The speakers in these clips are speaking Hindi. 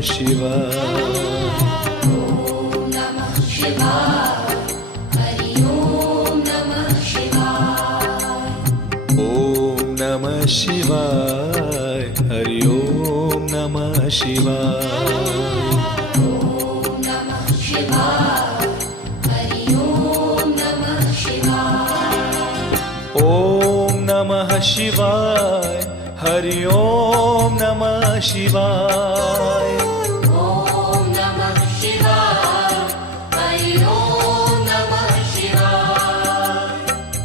शिवाय। ॐ नमः शिवाय। हरि ॐ नमः शिवाय। ॐ नमः शिवाय। हरि ॐ नमः शिवाय। ॐ नमः शिवाय। हरि ॐ नमः शिवाय। ॐ नमः शिवाय। हरि ॐ नमः शिवाय। ॐ नमः शिवाय। हरि ॐ नमः शिवाय।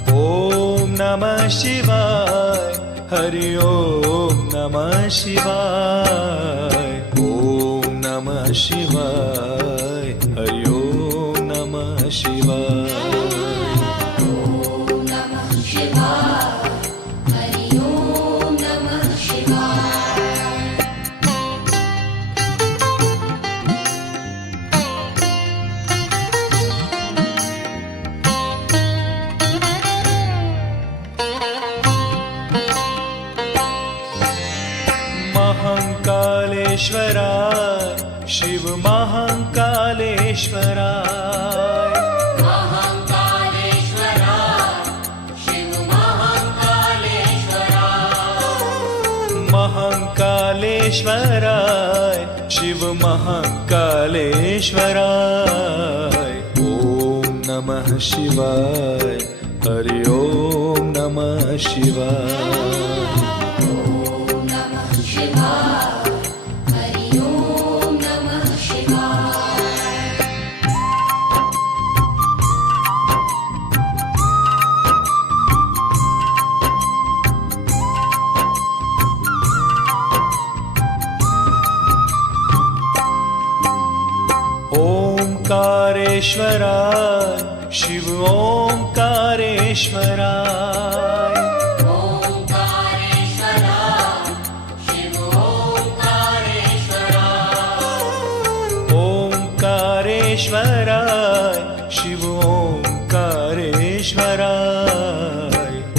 ॐ नमः शिवाय। हरि ॐ नमः शिवाय। ॐ नमः शिवाय। हरि ॐ नमः शिवाय। ॐ नमः शिवाय। हरि ॐ नमः शिवाय। महाकालेश्वराय शिव महाकालेश्वराय। महाकालेश्वराय शिव महाकालेश्वराय। महाकालेश्वराय शिव महाकालेश्वराय। ॐ नमः शिवाय। हरि ॐ नमः शिवाय। ॐ नमः शिवाय। हरि ॐ नमः शिवाय। ओंकारेश्वराय शिव ओंकारेश्वराय। ओंकारेश्वराय शिव ओंकारेश्वराय। ओंकारेश्वराय शिव ओंकारेश्वराय।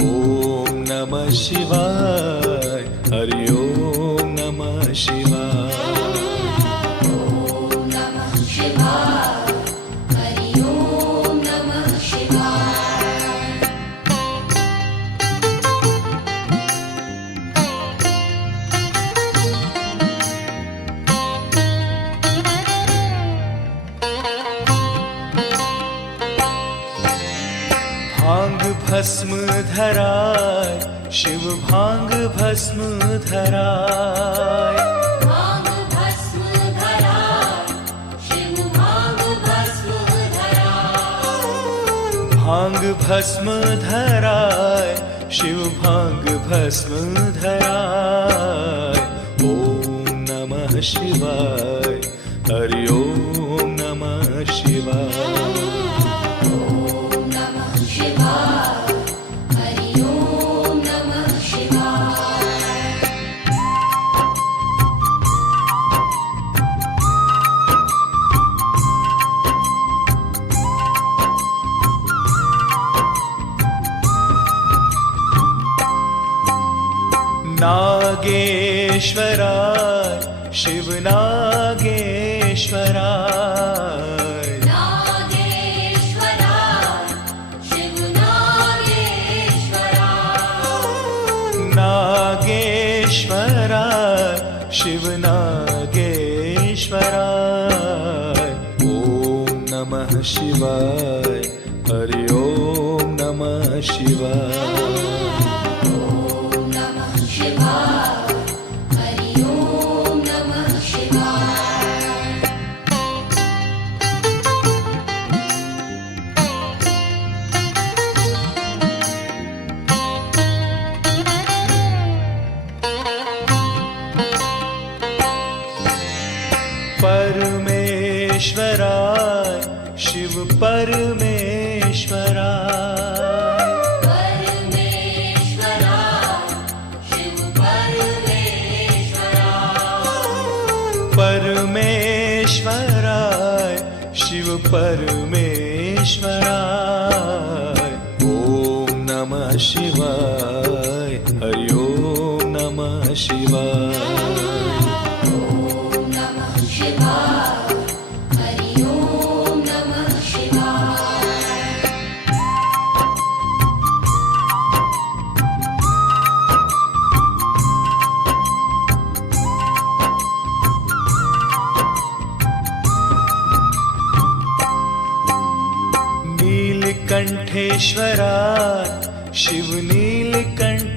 ॐ नमः शिवाय। हरि ॐ नमः शिवाय। ॐ नमः शिवाय। हरि ॐ नमः शिवाय। भांग भस्म धराय शिव भांग भस्म धराय। भांग भस्म धराय शिव भांग भस्म धराय। भांग भस्म धराय शिव भांग भस्म धराय। ॐ नमः शिवाय। हरि ॐ नमः शिवाय। ॐ नमः शिवाय। हरि ॐ नमः शिवाय। नागेश्वराय शिव नागेश्वराय। नागेश्वराय शिव नागेश्वराय। नागेश्वराय शिव नागेश्वराय। ॐ नमः शिवाय। हरि ॐ नमः शिवाय। ॐ नमः शिवाय। हरि ॐ नमः शिवाय। परमेश्वराय शिव परमेश्वराय। परमेश्वराय शिव परमेश्वराय। परमेश्वराय शिव परमेश्वराय। ॐ नमः शिवाय। हरि ॐ नमः शिवाय। ॐ नमः नीलकंठेश्वराय शिव नीलकंठेश्वराय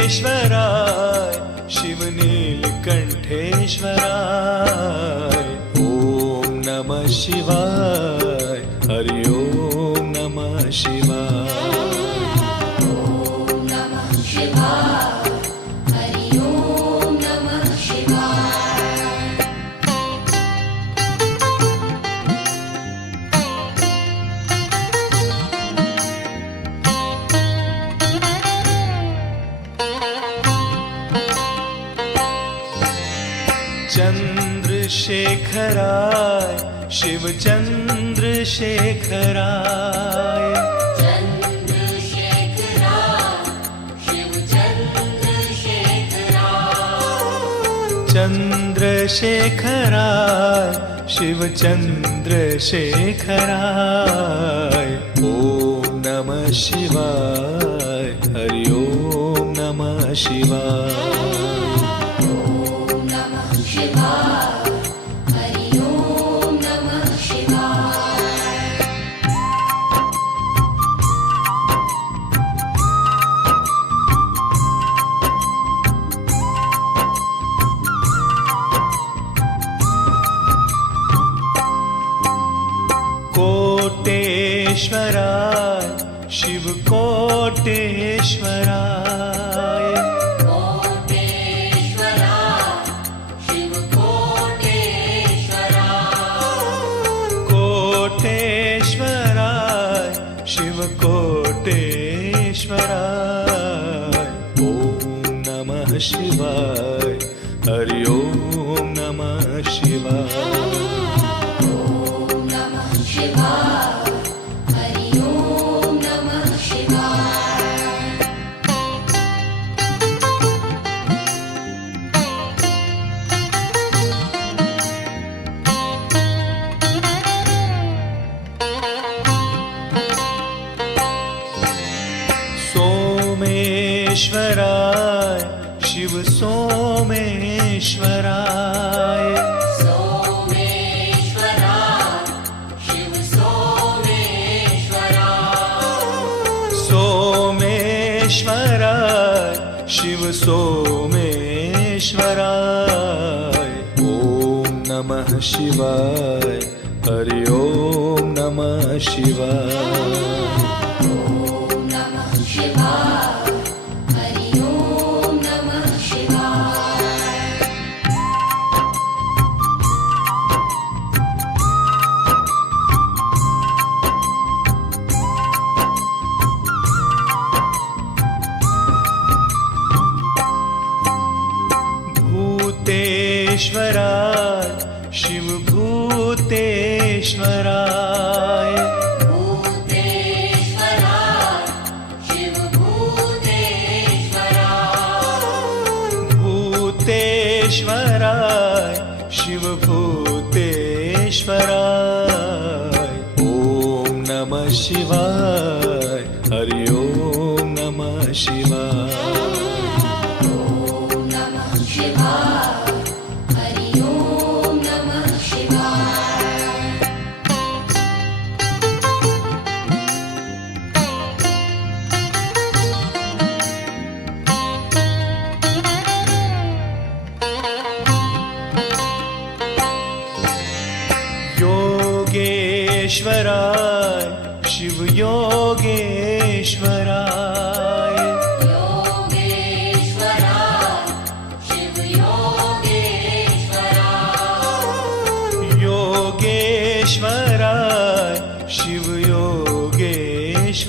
नीलकंठेश्वराय शिव नीलकंठेश्वराय ओम नमः शिवाय हरि ओम नमः शिवाय ॐ नमः शिवाय हरि ॐ नमः शिवाय चंद्रशेखराय शिव चंद्रशेखराय चंद्रशेखराय शिव चंद्रशेखराय ओम नमः शिवाय हरि ओम नमः शिवाय ॐ नमः शिवाय हरि ॐ नमः शिवाय कोटेश्वराय शिव कोटेश्वराय कोटेश्वराय शिव कोटेश्वराय ओम नमः शिवाय हरि ओम नमः शिवाय ॐ नमः शिवाय हरि ॐ नमः शिवाय सोमेश्वराय शिव सोमेश्वराय सोमेश्वराय शिव सोमेश्वराय ओम नमः शिवाय हरि ओम नमः शिवाय ॐ नमः शिवाय हरि ॐ नमः शिवाय भूतेश्वराय शिव भूतेश्वराय भूतेश्वराय शिव भूतेश्वराय ओम नमः शिवाय हरि ओम नमः शिवाय ॐ नमः शिवाय हरि ॐ नमः शिवाय योगेश्वराय शिव योगेश्वराय योगेश्वराय शिव योगेश्वराय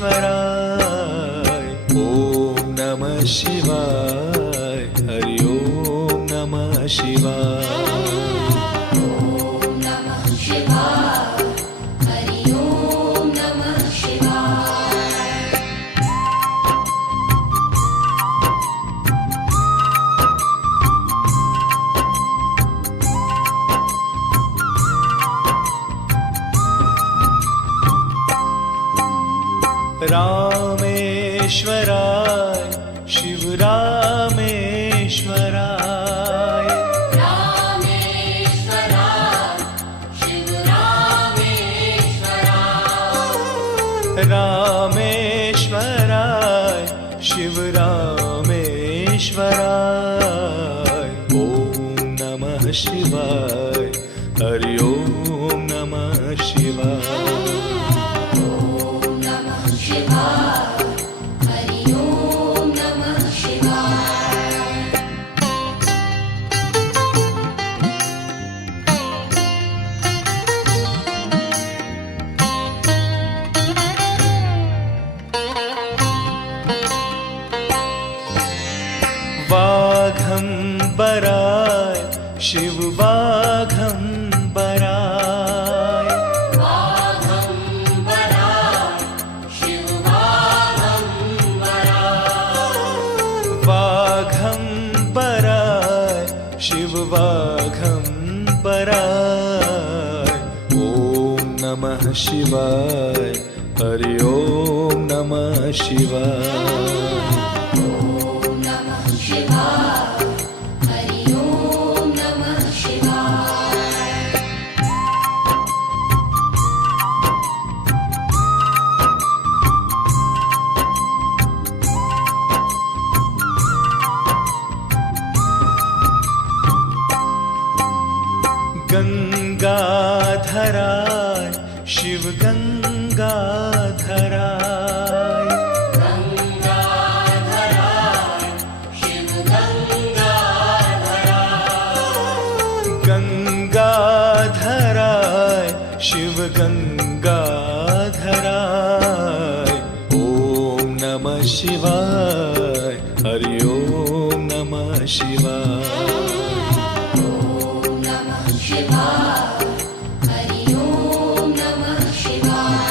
ओम नमः शिवाय हरि ओम नमः शिवाय ॐ नमः शिवाय हरि ॐ नमः शिवाय रामेश्वराय शिव रामेश्वराय रामेश्वराय शिव रामेश्वराय रामेश्वराय शिव रामेश्वराय ॐ नमः शिवाय हरि ओम नमः शिवाय ॐ नमः शिवाय हरि ओम नमः शिवाय वाघंबराय शिव वाघंबराय वाघंबराय शिव वाघंबराय वाघंबराय शिव वाघंबराय ॐ नमः शिवाय हरि ओम नमः शिवाय ॐ नमः शिवाय हरि ओम नमः शिवाय गंगाधराय शिव गंगाधराय गंगाधराय शिव गंगाधराय गंगाधराय शिव गंगाधराय ॐ नमः शिवाय हरि ओम नमः शिवाय ॐ नमः शिवाय हरि ओम नमः शिवाय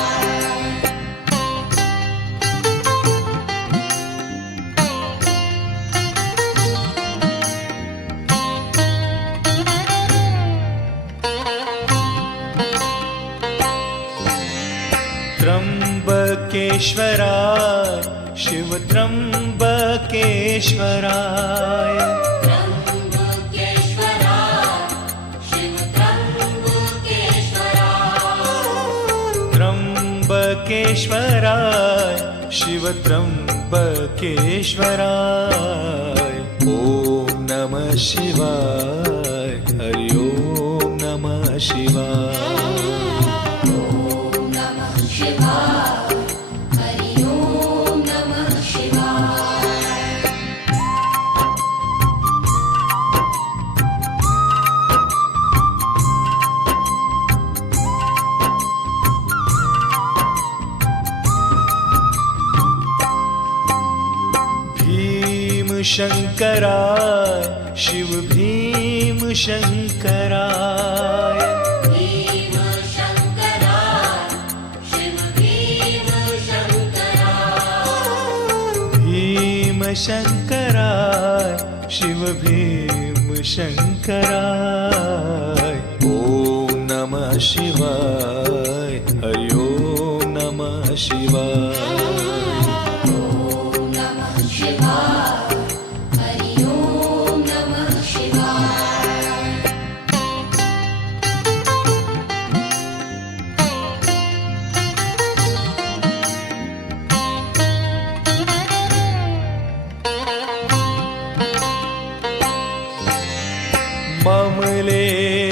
त्र्यंबकेश्वराय शिव त्र्यंबकेश्वराय त्र्यंबकेश्वराय शिव त्र्यंबकेश्वराय त्र्यंबकेश्वराय शिव त्र्यंबकेश्वराय ॐ नमः शिवाय हरि ओम नमः शिवाय ॐ नमः शिवाय हरि ओम नमः शिवाय भीमशंकराय शिव भीमशंकराय भीमशंकराय शिव भीमशंकराय भीमशंकराय शिव भीमशंकराय ॐ नमः शिवाय हरि ओम नमः शिवाय ॐ नमः शिवाय हरि ओम नमः शिवाय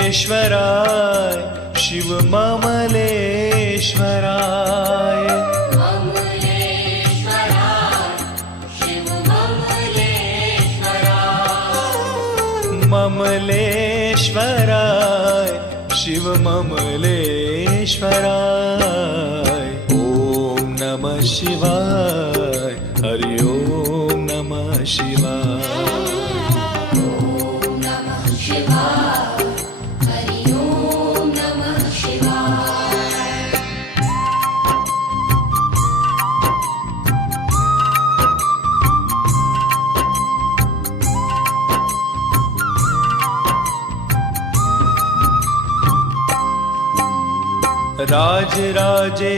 ममलेश्वराय शिव ममलेश्वराय ममलेश्वराय शिव ममलेश्वराय ममलेश्वराय शिव ममलेश्वराय ॐ नमः शिवाय हरि ओम नमः शिवाय ॐ नमः शिवाय हरि ओम नमः शिवाय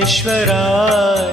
राजराजेश्वराय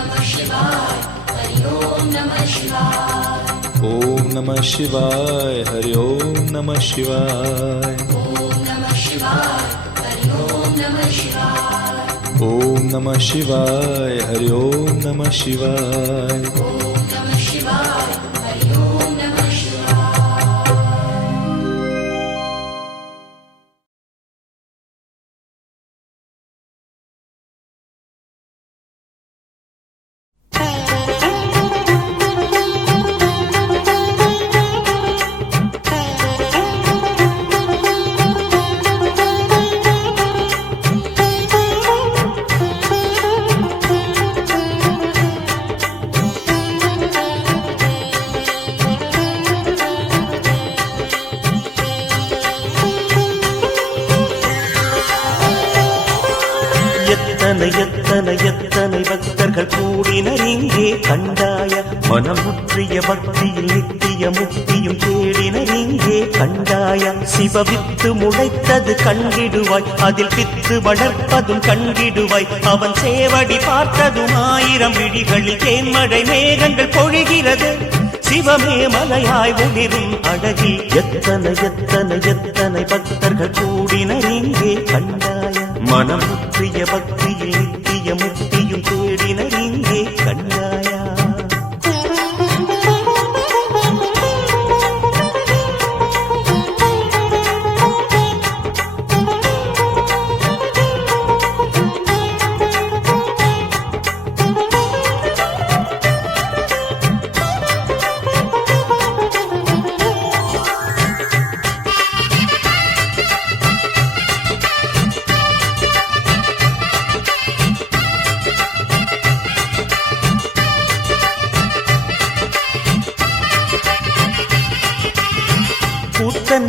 Namah Shivaya. Hari Om Namah Shivaya. Om Namah Shivaya. Hari Om Namah Shivaya. Om Namah Shivaya. Hari Om Namah Shivaya. Om Namah Shivaya. Hari Om Namah Shivaya. Om Namah Shivaya. Hari Om Namah Shivaya. எத்தனை பக்தர்கள் கூடினர் இங்கே கண்டாய மனம் முற்றிய பக்தியில் நித்திய முக்தியும் தேடினர் இங்கே கண்டாய சிவவித்து முளைத்தது கண்டிடுவாய் அதில் பித்து வளர்ப்பதும் கண்டிடுவாய் அவன் சேவடி பார்த்ததும் 1000 விழிகளில் தேன்மழை மேகங்கள் பொழிகிறது சிவமே மலையாய் ஒளிரும் அழகில் எத்தனை பக்தர்கள் கூடினர் இங்கே கண்டாய மனம் முற்றிய பக்தியில் நித்திய முக்தியும் தேடினர் இங்கே கண்டாயா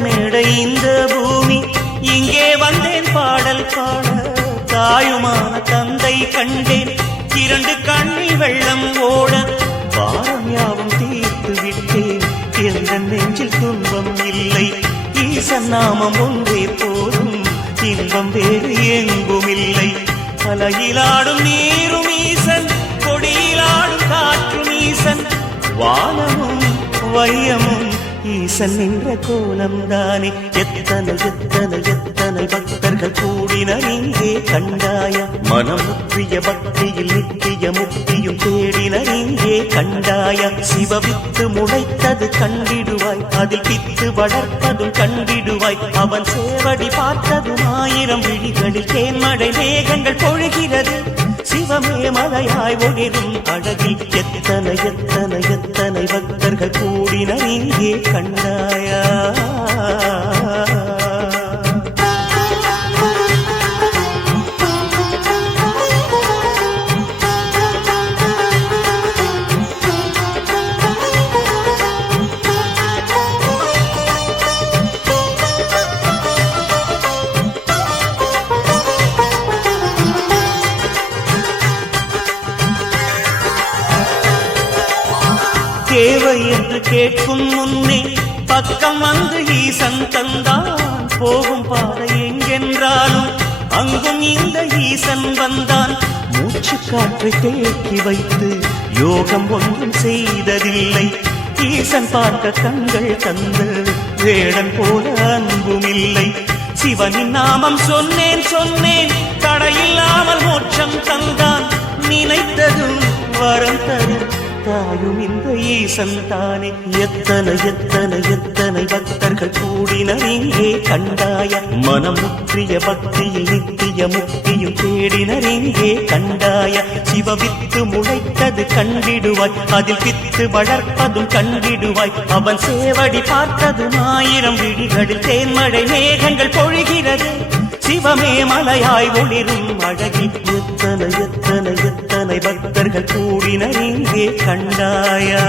மேடை இந்த பூமி இங்கே வந்தேன் பாடல் பாட தாயுமான தந்தை கண்டேன் 2 கண்ணில் வெள்ளம் ஓட பாரம் யாவும் தீர்த்து விட்டேன் எந்த நெஞ்சில் துன்பம் இல்லை ஈசன் நாமம் ஒன்றே போதும் இன்பம் வேறு எங்கும் இல்லை அலையிலாடும் நீரும் ஈசன் கொடியிலாடும் காற்றும் ஈசன் வானமும் வையமும் ஈசன் நின்ற கோலம் தானே எத்தனை பக்தர்கள் கூடினர் இங்கே கண்டாய மனம் முற்றிய பக்தியில் நித்திய முக்தியும் தேடினர் இங்கே கண்டாய சிவவித்து முளைத்தது கண்டிடுவாய் அதில் பித்து வளர்ப்பதும் கண்டிடுவாய் அவன் சேவடி பார்த்ததும் 1000 விழிகளில் தேன்மழை மேகங்கள் பொழிகிறது சிவமே மலையாய் ஒளிரும் அழகில் எத்தனை பக்தர்கள் கூடினர் இங்கே கண்டாயா தேவை என்று கேட்கும் முன்னே பக்கம் வந்து ஈசன் தந்தான் போகும் பாதை எங்கென்றாலும் அங்கும் இந்த ஈசன் வந்தான் மூச்சு காற்றை தேக்கி வைத்து யோகம் ஒன்றும் செய்ததில்லை ஈசன் பார்க்க கண்கள் தந்து வேடன் போல அன்பும் இல்லை சிவனின் நாமம் சொன்னேன் தடையில்லாமல் மோட்சம் தந்தான் நினைத்ததும் வரம் தரும் தாயும் இந்த ஈசன் தானே எத்தனை பக்தர்கள் கூடினர் இங்கே கண்டாய மனம் முற்றிய பக்தியில் நித்திய முக்தியும் தேடினர் இங்கே கண்டாய சிவவித்து முளைத்தது கண்டிடுவாய் அதில் பித்து வளர்ப்பதும் கண்டிடுவாய் அவன் சேவடி பார்த்ததும் 1000 விழிகளில் தேன்மழை மேகங்கள் பொழிகிறது சிவமே மலையாய் ஒளிரும் அழகில் எத்தனை பக்தர்கள் கூடினர் இங்கே கண்டாயா